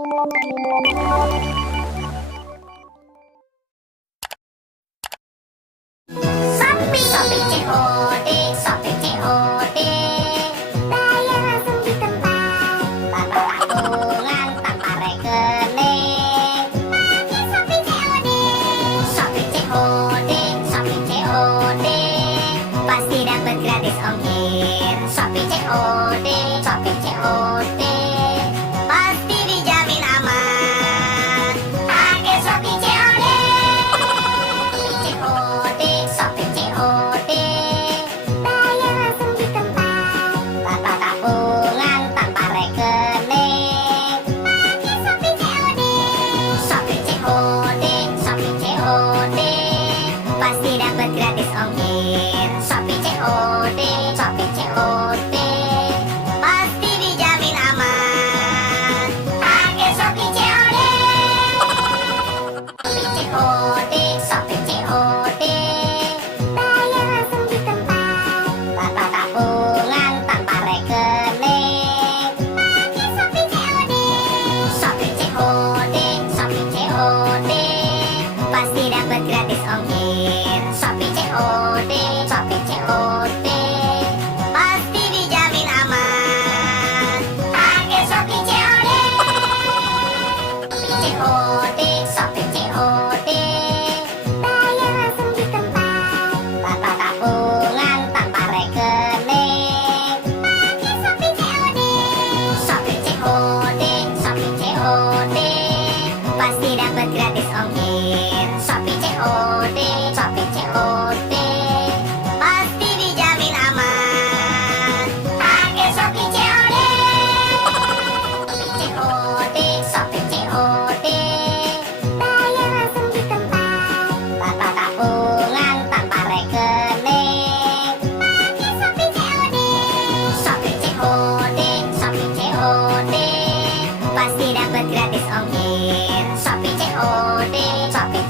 Shopee, Shopee COD, Shopee COD. Bayar langsung di tempat, tanpa tabungan, tanpa rekening. Pakai Shopee COD. Shopee COD, Shopee COD. Pasti dapat gratis ongkir. Shopee COD, Shopee COD. Pasti dijamin aman. Pakai Shopee COD. Shopee COD. Bayar langsung di tempat, tanpa tabungan, tanpa rekening. Pakai Shopee COD. Shopee COD, Shopee COD. Pasti dapat gratis ongkir. Shopee COD, Shopee COD. Pasti dijamin aman. Pakai Shopee COD. Shopee COD, Shopee COD. Bayar langsung di tempat, tanpa tabungan, tanpa rekening. Pakai Shopee COD. Shopee COD, Shopee COD. Pasti dapat gratis ongkir. Shopee COD, Shopee COD. Pasti dijamin aman. Pakai Shopee COD. Shopee COD, Shopee COD. Bayar langsung di tempat, tanpa tabungan, tanpa rekening. Pakai Shopee COD. Shopee COD, Shopee COD. Pasti dapat gratis ongkir. Shopee COD, Shopee COD. Pasti dijamin aman. Pakai Shopee COD. Shopee COD, Shopee COD. Bayar langsung di tempat, tanpa tabungan, tanpa rekening. Pakai Shopee COD. Shopee COD, Shopee COD. Pasti dapat gratis ongkir. Shopee COD, Shopee